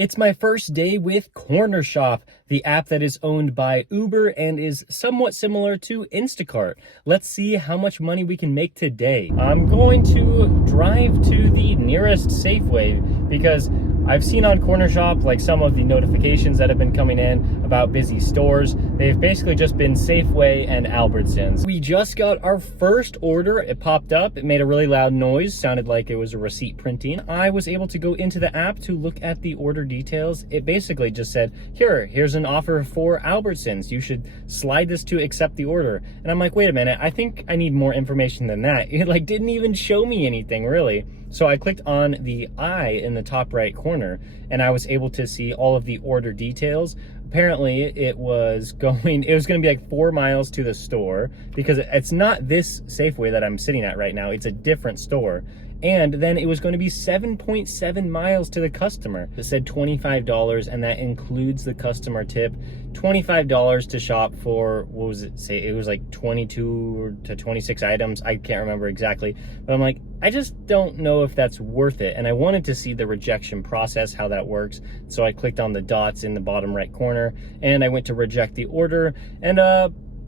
It's my first day with Cornershop, the app that is owned by Uber and is somewhat similar to Instacart. Let's see how much money we can make today. I'm going to drive to the nearest Safeway because I've seen on Cornershop like some of the notifications that have been coming in about busy stores. They've basically just been Safeway and Albertsons. We just got our first order. It popped up. It made a really loud noise. Sounded like it was a receipt printing. I was able to go into the app to look at the order details. It basically just said, here's an offer for Albertsons. You should slide this to accept the order. And I'm like, wait a minute, I think I need more information than that. It like didn't even show me anything really. So I clicked on the I in the top right corner and I was able to see all of the order details. Apparently it was going to be like 4 miles to the store because it's not this Safeway that I'm sitting at right now. It's a different store. And then it was going to be 7.7 miles to the customer. It said $25 and that includes the customer tip. $25 to shop for, what was it say? It was like 22 to 26 items. I can't remember exactly, but I'm like, I just don't know if that's worth it. And I wanted to see the rejection process, how that works. So I clicked on the dots in the bottom right corner and I went to reject the order and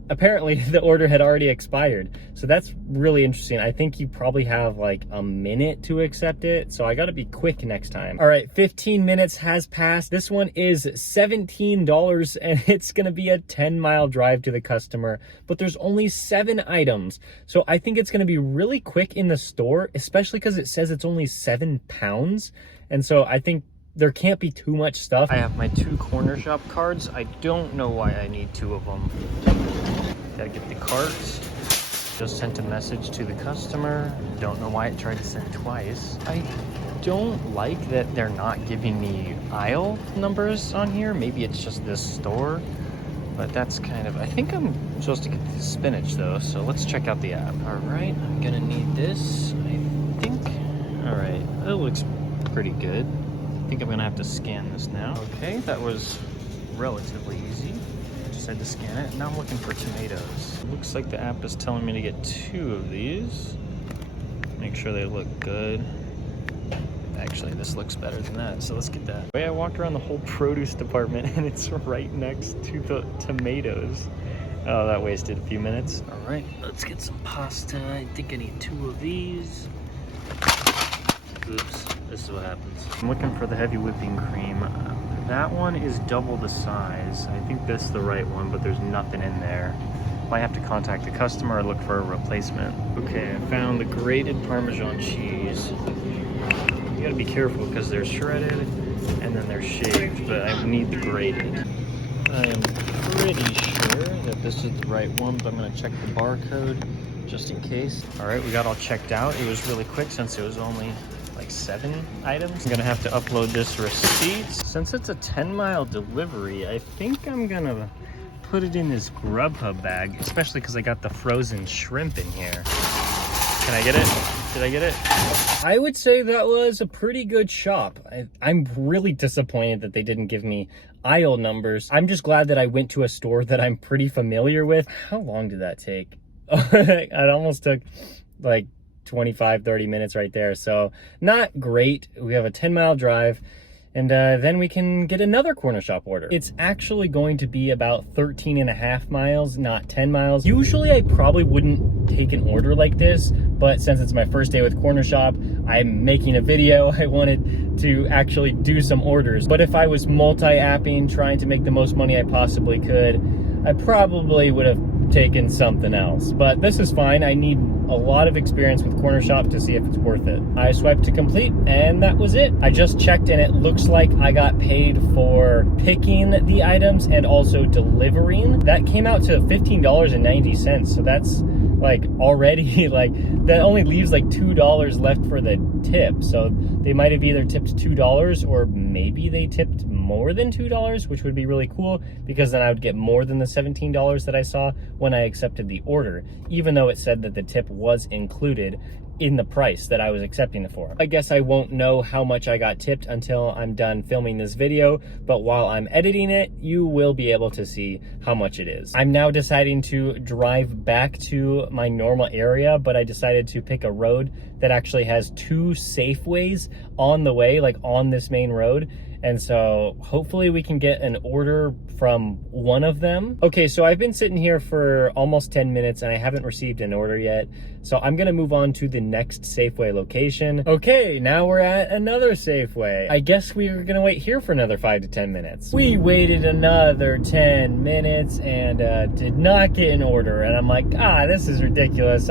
apparently the order had already expired. So that's really interesting. I think you probably have like a minute to accept it. So I got to be quick next time. All right, 15 minutes has passed. This one is $17 and it's going to be a 10-mile drive to the customer, but there's only 7 items. So I think it's going to be really quick in the store, especially because it says it's only 7 pounds. And so I think there can't be too much stuff. I have my 2 Cornershop cards. I don't know why I need 2 of them. Gotta get the carts. Just sent a message to the customer. Don't know why it tried to send twice. I don't like that they're not giving me aisle numbers on here. Maybe it's just this store, but that's kind of, I think I'm supposed to get the spinach though. So let's check out the app. All right, I'm gonna need this, I think. All right, it looks pretty good. I think I'm gonna have to scan this now. Okay, that was relatively easy. Just had to scan it. Now I'm looking for tomatoes. Looks like the app is telling me to get 2 of these. Make sure they look good. Actually, this looks better than that, so let's get that. The way I walked around the whole produce department and it's right next to the tomatoes. Oh, that wasted a few minutes. All right, let's get some pasta. I think I need 2 of these. Oops, this is what happens. I'm looking for the heavy whipping cream. That one is double the size. I think this is the right one, but there's nothing in there. Might have to contact the customer or look for a replacement. Okay, I found the grated Parmesan cheese. You gotta be careful because they're shredded and then they're shaved, but I need the grated. I am pretty sure that this is the right one, but I'm gonna check the barcode just in case. All right, we got all checked out. It was really quick since it was only like 7 items. I'm gonna have to upload this receipt. Since it's a 10-mile delivery, I think I'm gonna put it in this Grubhub bag, especially because I got the frozen shrimp in here. Can I get it? Did I get it? I would say that was a pretty good shop. I'm really disappointed that they didn't give me aisle numbers. I'm just glad that I went to a store that I'm pretty familiar with. How long did that take? It almost took like 25-30 minutes right there, so not great. We have a 10-mile drive and then we can get another Cornershop order. It's actually going to be about 13.5 miles, not 10 miles. Usually I probably wouldn't take an order like this, but since it's my first day with Cornershop, I'm making a video. I wanted to actually do some orders, but if I was multi-apping, trying to make the most money I possibly could, I probably would have taken something else, but this is fine. I need a lot of experience with Cornershop to see if it's worth it. I swiped to complete and that was it. I just checked and it looks like I got paid for picking the items and also delivering. That came out to $15.90, so that's like already like that only leaves like $2 left for the tip. So they might have either tipped $2 or maybe they tipped more than $2, which would be really cool because then I would get more than the $17 that I saw when I accepted the order, even though it said that the tip was included in the price that I was accepting it for. I guess I won't know how much I got tipped until I'm done filming this video, but while I'm editing it, you will be able to see how much it is. I'm now deciding to drive back to my normal area, but I decided to pick a road that actually has 2 Safeways on the way, like on this main road. And so hopefully we can get an order from one of them. Okay, so I've been sitting here for almost 10 minutes and I haven't received an order yet. So I'm gonna move on to the next Safeway location. Okay, now we're at another Safeway. I guess we are gonna wait here for another 5 to 10 minutes. We waited another 10 minutes and did not get an order. And I'm like, this is ridiculous.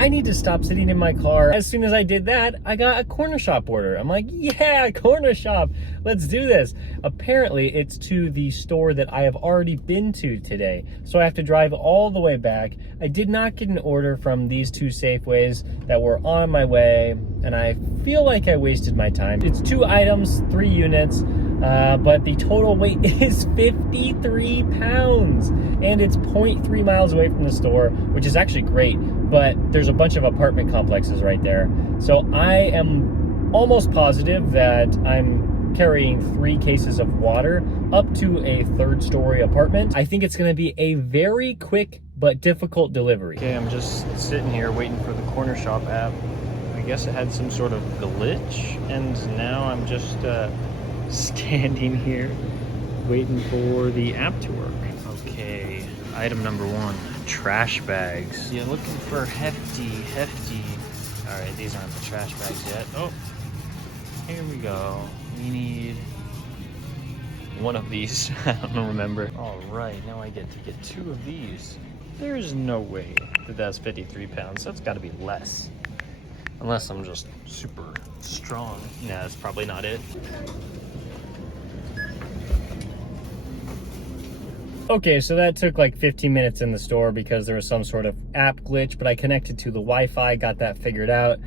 I need to stop sitting in my car. As soon as I did that, I got a Cornershop order. I'm like, yeah, Cornershop, let's do this. Apparently, it's to the store that I have already been to today. So I have to drive all the way back. I did not get an order from these two Safeways that were on my way, and I feel like I wasted my time. It's 2 items, 3 units, but the total weight is 53 pounds, and it's 0.3 miles away from the store, which is actually great, but there's a bunch of apartment complexes right there. So I am almost positive that I'm carrying 3 cases of water up to a 3rd-story apartment. I think it's gonna be a very quick but difficult delivery. Okay, I'm just sitting here waiting for the Cornershop app. I guess it had some sort of glitch, and now I'm just standing here waiting for the app to work. Okay, item number 1, trash bags. You're looking for hefty. All right, these aren't the trash bags yet. Oh, here we go. We need one of these. I don't remember. All right, now I get to get 2 of these. There's no way that that's 53 pounds. That's got to be less. Unless I'm just super strong. Nah, that's probably not it. Okay, so that took like 15 minutes in the store because there was some sort of app glitch, but I connected to the Wi-Fi, got that figured out.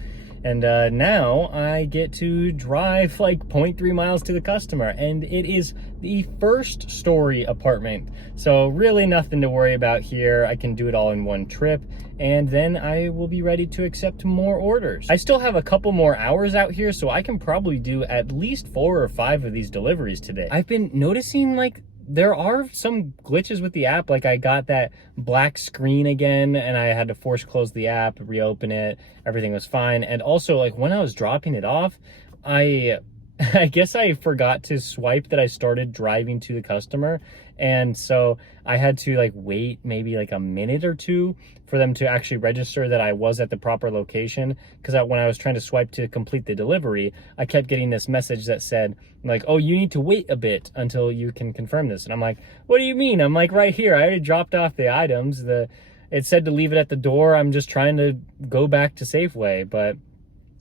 And now I get to drive like 0.3 miles to the customer, and it is the 1st-story apartment. So really nothing to worry about here. I can do it all in one trip, and then I will be ready to accept more orders. I still have a couple more hours out here, so I can probably do at least 4 or 5 of these deliveries today. I've been noticing like there are some glitches with the app. Like I got that black screen again and I had to force close the app, reopen it. Everything was fine. And also like when I was dropping it off, I guess I forgot to swipe that I started driving to the customer. And so I had to like wait maybe like a minute or 2 for them to actually register that I was at the proper location. Because when I was trying to swipe to complete the delivery, I kept getting this message that said like, oh, you need to wait a bit until you can confirm this. And I'm like, what do you mean? I'm like right here. I already dropped off the items. It said to leave it at the door. I'm just trying to go back to Safeway, but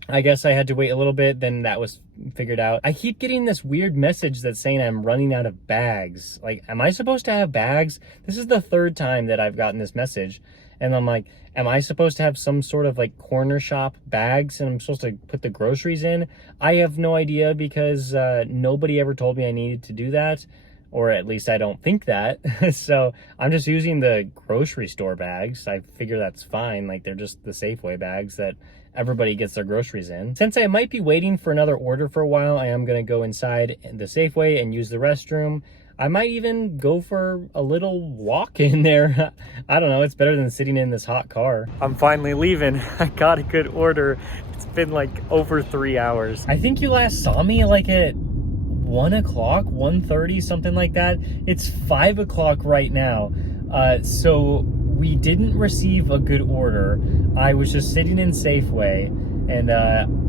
I guess I had to wait a little bit, then that was figured out. I keep getting this weird message that's saying I'm running out of bags. Like, am I supposed to have bags? This is the 3rd time that I've gotten this message. And I'm like, am I supposed to have some sort of like Cornershop bags and I'm supposed to put the groceries in? I have no idea because nobody ever told me I needed to do that. Or at least I don't think that. So I'm just using the grocery store bags. I figure that's fine. Like they're just the Safeway bags that everybody gets their groceries in. Since I might be waiting for another order for a while, I am gonna go inside the Safeway and use the restroom. I might even go for a little walk in there. I don't know, it's better than sitting in this hot car. I'm finally leaving. I got a good order. It's been like over 3 hours. I think you last saw me like at 1 o'clock, 1:30, something like that. It's 5 o'clock right now. So we didn't receive a good order. I was just sitting in Safeway, and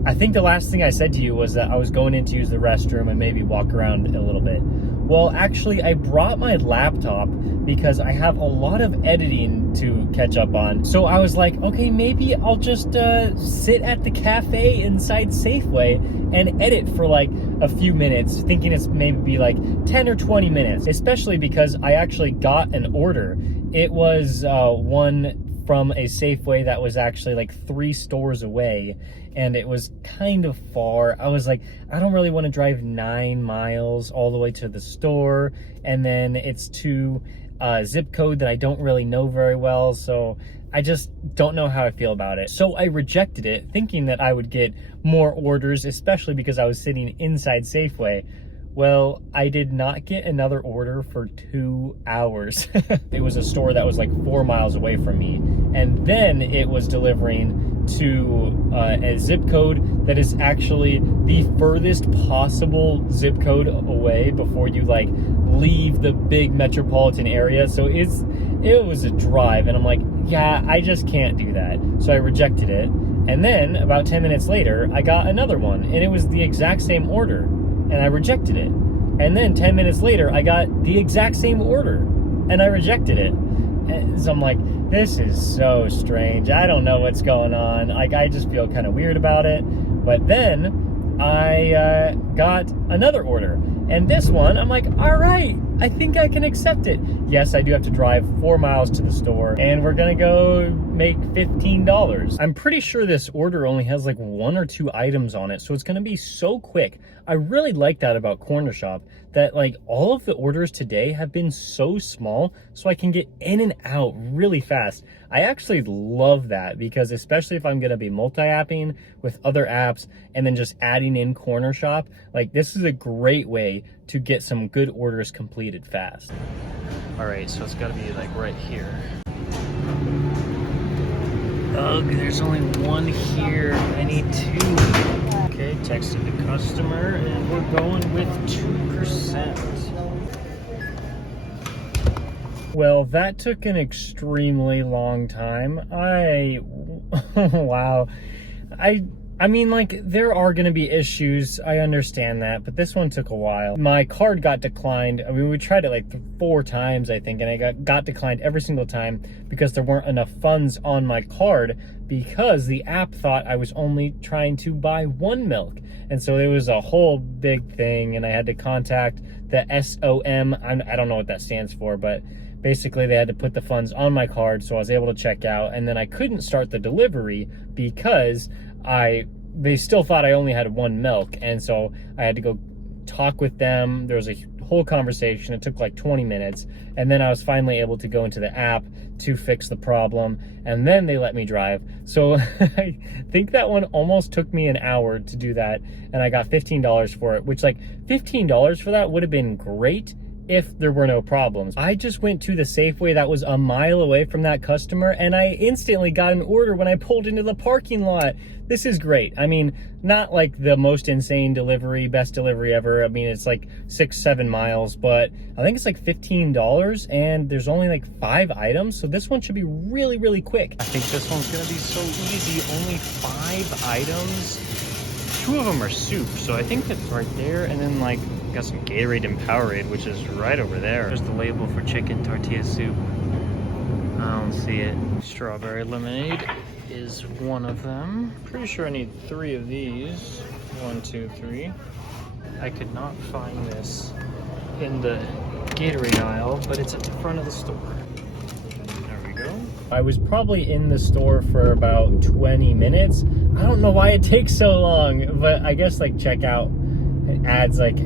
I think the last thing I said to you was that I was going in to use the restroom and maybe walk around a little bit. Well, actually, I brought my laptop because I have a lot of editing to catch up on. So I was like, okay, maybe I'll just sit at the cafe inside Safeway and edit for like a few minutes, thinking it's maybe like 10 or 20 minutes, especially because I actually got an order. It was one from a Safeway that was actually like 3 stores away, and it was kind of far. I was like, I don't really want to drive 9 miles all the way to the store, and then it's to a zip code that I don't really know very well, so I just don't know how I feel about it. So I rejected it, thinking that I would get more orders, especially because I was sitting inside Safeway. Well, I did not get another order for 2 hours. It was a store that was like 4 miles away from me. And then it was delivering to a zip code that is actually the furthest possible zip code away before you like leave the big metropolitan area. So it was a drive, and I'm like, yeah, I just can't do that. So I rejected it. And then about 10 minutes later, I got another one, and it was the exact same order, and I rejected it. And then 10 minutes later, I got the exact same order, and I rejected it. And so I'm like, this is so strange. I don't know what's going on. Like, I just feel kind of weird about it. But then I got another order. And this one, I'm like, all right, I think I can accept it. Yes, I do have to drive 4 miles to the store, and we're gonna go make $15. I'm pretty sure this order only has like 1 or 2 items on it, so it's gonna be so quick. I really like that about Cornershop, that like all of the orders today have been so small, so I can get in and out really fast. I actually love that, because especially if I'm gonna be multi-apping with other apps and then just adding in Cornershop, like this is a great way to get some good orders completed fast. All right, so it's gotta be like right here. Ugh, there's only one here. I need 2. Okay, texted the customer, and we're going with 2%. Well, that took an extremely long time. Wow. I mean, like, there are going to be issues. I understand that, but this one took a while. My card got declined. I mean, we tried it like 4 times, I think, and I got declined every single time because there weren't enough funds on my card, because the app thought I was only trying to buy 1 milk. And so it was a whole big thing, and I had to contact the SOM. I don't know what that stands for, but basically they had to put the funds on my card, so I was able to check out, and then I couldn't start the delivery because they still thought I only had 1 milk, and so I had to go talk with them. There was a whole conversation. It took like 20 minutes, and then I was finally able to go into the app to fix the problem, and then they let me drive. So I think that one almost took me an hour to do that, and I got $15 for it, which, like, $15 for that would have been great if there were no problems. I just went to the Safeway that was a mile away from that customer, and I instantly got an order when I pulled into the parking lot. This is great. I mean, not like the most insane delivery, best delivery ever. I mean, it's like 6-7 miles, but I think it's like $15, and there's only like 5 items, so this one should be really, really quick. I think this one's gonna be so easy. Only 5 items. 2 of them are soup, so I think that's right there, and then like got some Gatorade and Powerade, which is right over there. There's the label for chicken tortilla soup. I don't see it. Strawberry lemonade is one of them. Pretty sure I need 3 of these. 1, 2, 3. I could not find this in the Gatorade aisle, but it's at the front of the store. There we go. I was probably in the store for about 20 minutes. I don't know why it takes so long, but I guess like checkout adds like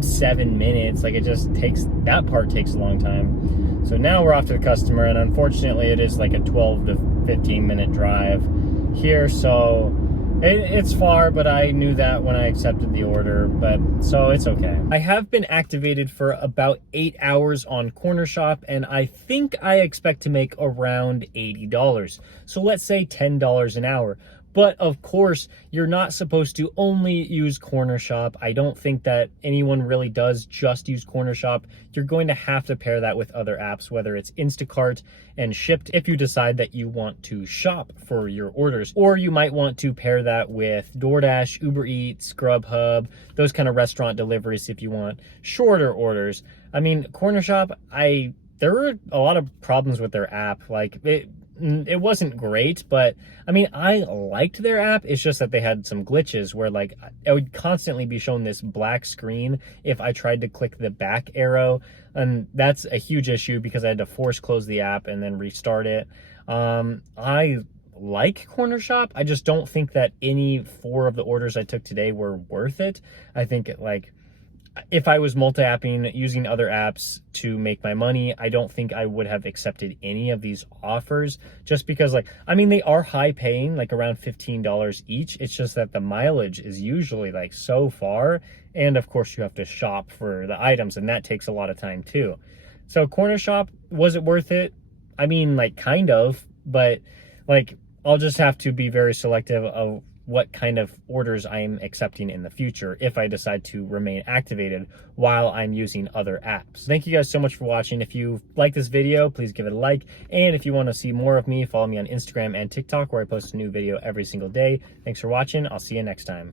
7 minutes. Like, it just takes, that part takes a long time. So now we're off to the customer, and unfortunately it is like a 12 to 15 minute drive here, so it's far, but I knew that when I accepted the order, but so it's okay. I have been activated for about 8 hours on Cornershop, and I think I expect to make around $80. So let's say $10 an hour. But of course, you're not supposed to only use Cornershop. I don't think that anyone really does just use Cornershop. You're going to have to pair that with other apps, whether it's Instacart and Shipt, if you decide that you want to shop for your orders. Or you might want to pair that with DoorDash, Uber Eats, Grubhub, those kind of restaurant deliveries if you want shorter orders. I mean, Cornershop, there were a lot of problems with their app. Like, it wasn't great, but I mean, I liked their app. It's just that they had some glitches where like I would constantly be shown this black screen if I tried to click the back arrow, and that's a huge issue because I had to force close the app and then restart it. I like Cornershop. I just don't think that any 4 of the orders I took today were worth it. I think if I was multi-apping using other apps to make my money, I don't think I would have accepted any of these offers, just because, like, I mean, they are high paying, like around $15 each. It's just that the mileage is usually like so far. And of course you have to shop for the items, and that takes a lot of time too. So Cornershop, was it worth it? I mean, like, kind of, but like, I'll just have to be very selective of what kind of orders I'm accepting in the future if I decide to remain activated while I'm using other apps. Thank you guys so much for watching. If you like this video, please give it a like. And if you want to see more of me, follow me on Instagram and TikTok, where I post a new video every single day. Thanks for watching. I'll see you next time.